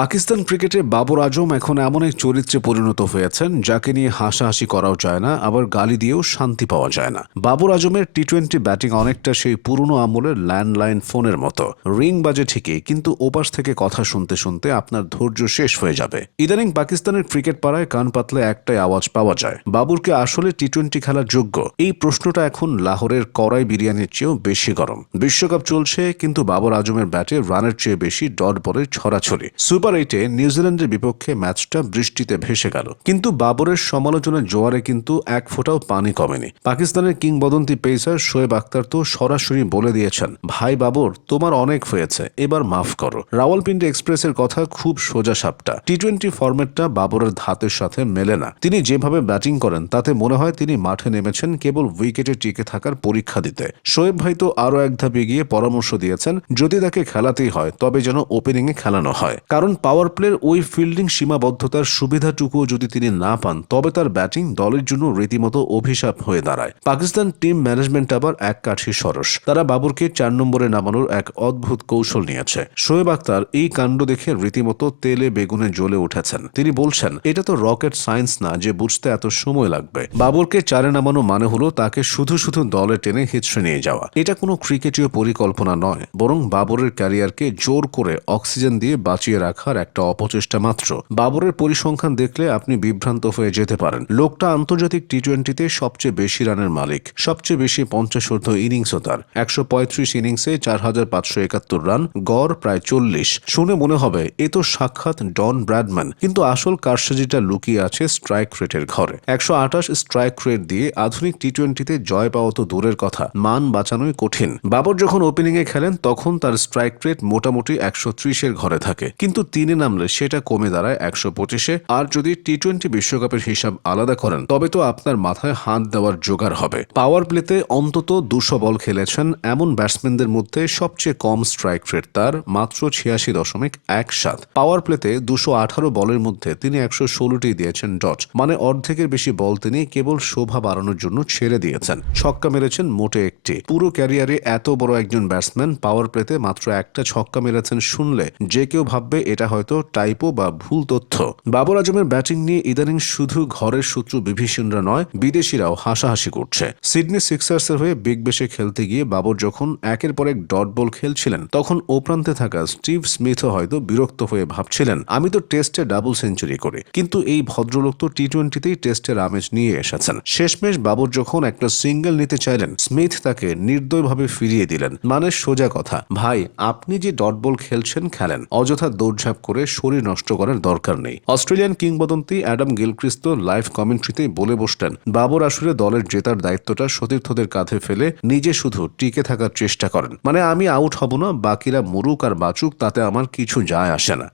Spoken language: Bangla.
পাকিস্তান ক্রিকেটে বাবর আজম এখন এমন এক চরিত্রে পরিণত হয়েছেন যাকে নিয়ে হাসাহাসি করাও যায় না, আবার গালি দিয়েও শান্তি পাওয়া যায় না। বাবর আজমের টি-20 ব্যাটিং অনেকটা সেই পুরনো আমলের ল্যান্ডলাইন ফোনের মতো, রিং বাজে ঠিকই, কিন্তু ওপাশ থেকে কথা শুনতে শুনতে আপনার ধৈর্য শেষ হয়ে যাবে। ইদানিং পাকিস্তানের ক্রিকেট পাড়ায় কান পাতলে একটাই আওয়াজ পাওয়া যায়, বাবরকে আসলে টি-20 খেলার যোগ্য? এই প্রশ্নটা এখন লাহোরের কড়াই বিরিয়ানির চেয়েও বেশি গরম। বিশ্বকাপ চলছে, কিন্তু বাবর আজমের ব্যাটে রানের চেয়ে বেশি ডট বলের ছড়াছড়ি। সুপার 8-এ নিউজিল্যান্ডের বিপক্ষে ম্যাচটা বৃষ্টিতে ভেসে গেল, কিন্তু বাবরের সমালোচনার জোয়ারে কিন্তু এক ফোঁটাও পানি কমেনি। পাকিস্তানের কিংবদন্তি পেসার শোয়েব আখতার তো সরাসরি বলে দিয়েছেন, ভাই বাবর, তোমার অনেক হয়েছে, এবার মাফ করো। রাওয়ালপিন্ডি এক্সপ্রেসের কথা খুব সোজা সাপটা। টি-20 ফরম্যাটটা বাবরের ধাতের সাথে মেলে না। তিনি যেভাবে ব্যাটিং করেন তাতে মনে হয় তিনি মাঠে নেমেছেন কেবল উইকেটে টিকে থাকার পরীক্ষা দিতে। শোয়েব ভাই তো আরও এক ধাপ এগিয়ে পরামর্শ দিয়েছেন, যদি তাকে খেলাতেই হয় তবে যেন ওপেনিংয়ে খেলানো হয়, কারণ পাওয়ার প্লের ওই ফিল্ডিং সীমাবদ্ধতার সুবিধাটুকুও যদি তিনি না পান তবে তার ব্যাটিং দলের জন্য রীতিমতো অভিশাপ হয়ে দাঁড়ায়। পাকিস্তান টিম ম্যানেজমেন্ট আবার এক কাঠি সরস। তারা বাবরকে 4 নম্বরে নামানোর এক অদ্ভুত কৌশল নিয়েছে। শোয়েব আখতার এই কাণ্ড দেখে রীতিমতো তেলে বেগুনে জ্বলে উঠেছেন। তিনি বলছেন, এটা তো রকেট সায়েন্স না যে বুঝতে এত সময় লাগবে। বাবরকে 4-এ নামানো মানে হলো তাকে শুধু শুধু দলে টেনে হিচড়ে নিয়ে যাওয়া। এটা কোনো ক্রিকেটীয় পরিকল্পনা নয়, বরং বাবরের ক্যারিয়ারকে জোর করে অক্সিজেন দিয়ে বাঁচিয়ে রাখার একটা অপচেষ্টা মাত্র। বাবরের পরিসংখ্যান দেখলে আপনি বিভ্রান্ত হয়ে যেতে পারেন। লোকটা আন্তর্জাতিক টি-20-তে সবচেয়ে বেশি রানের মালিক, সবচেয়ে বেশি 50 ইনিংসও তার। 135 ইনিংসে 4571 রান, গড় প্রায় 40। শুনে মনে হবে এ তো সাক্ষাৎ ডন ব্র্যাডম্যান, কিন্তু আসল কারসাজিটা লুকিয়ে আছে স্ট্রাইক রেটের ঘরে। 128 স্ট্রাইক রেট দিয়ে আধুনিক টি-20-তে জয় পাওয়া তো দূরের কথা, মান বাঁচানোই কঠিন। বাবর যখন ওপেনিংয়ে খেলেন তখন তার স্ট্রাইক রেট মোটামুটি 130-এর ঘরে থাকে, কিন্তু 3-এ নামলে সেটা কমে দাঁড়ায় 125-এ। আর যদি টি-20 বিশ্বকাপের হিসাব আলাদা করেন তবে তো আপনার মাথায় হাত দেওয়ার জোগাড় হবে। পাওয়ার প্লেতে অন্তত 200 বল খেলেছেন এমন ব্যাটসম্যানদের মধ্যে সবচেয়ে কম স্ট্রাইক রেট তার, মাত্র 86.17। পাওয়ার প্লেতে 218 বলের মধ্যে তিনি 116টি দিয়েছেন ডট, মানে অর্ধেকের বেশি বল তিনি কেবল শোভা বাড়ানোর জন্য ছেড়ে দিয়েছেন। ছক্কা মেরেছেন মোটে একটি। পুরো ক্যারিয়ারে এত বড় একজন ব্যাটসম্যান পাওয়ার প্লেতে মাত্র একটা ছক্কা মেরেছেন শুনলে যে কেউ ভাববে এটা হয়তো টাইপো বা ভুল তথ্য। বাবর আজমের ব্যাটিং নিয়ে ইদানিং শুধু ঘরের শত্রু বিভীষণরা নয়, বিদেশিরাও হাসাহাসি করছে। সিডনি সিক্সার্সের হয়ে বিগ বেশে খেলতে গিয়ে বাবর যখন একের পর এক ডট বল খেলছিলেন তখন ও প্রান্তে থাকা স্টিভ স্মিথও হয়তো বিরক্ত হয়ে ভাবছিলেন, আমি তো টেস্টে ডাবল সেঞ্চুরি করি, কিন্তু এই ভদ্রলোক তো টি-20-তেই টেস্টের আমেজ নিয়ে এসেছেন। শেষমেশ বাবর যখন একটা সিঙ্গেল নিতে চাইলেন স্মিথ তাকে নির্দয়ভাবে ফিরিয়ে দিলেন। মানে সোজা কথা, ভাই আপনি যে ডট বল খেলছেন খেলেন, অযথা দৌড়ঝাঁপ করে শরীর নষ্ট করার দরকার নেই। অস্ট্রেলিয়ান কিংবদন্তি অ্যাডাম গিলক্রিস্ট লাইভ কমেন্ট্রিতেই বলে বসতেন, বাবর আসলে দলের জেতার দায়িত্বটা সতীর্থদের কাঁধে ফেলে নিজে শুধু টিকে থাকার চেষ্টা করেন। মানে আমি আউট হব না, বাকিরা মরুক আর বাঁচুক তাতে আমার কিছু যায় আসে না।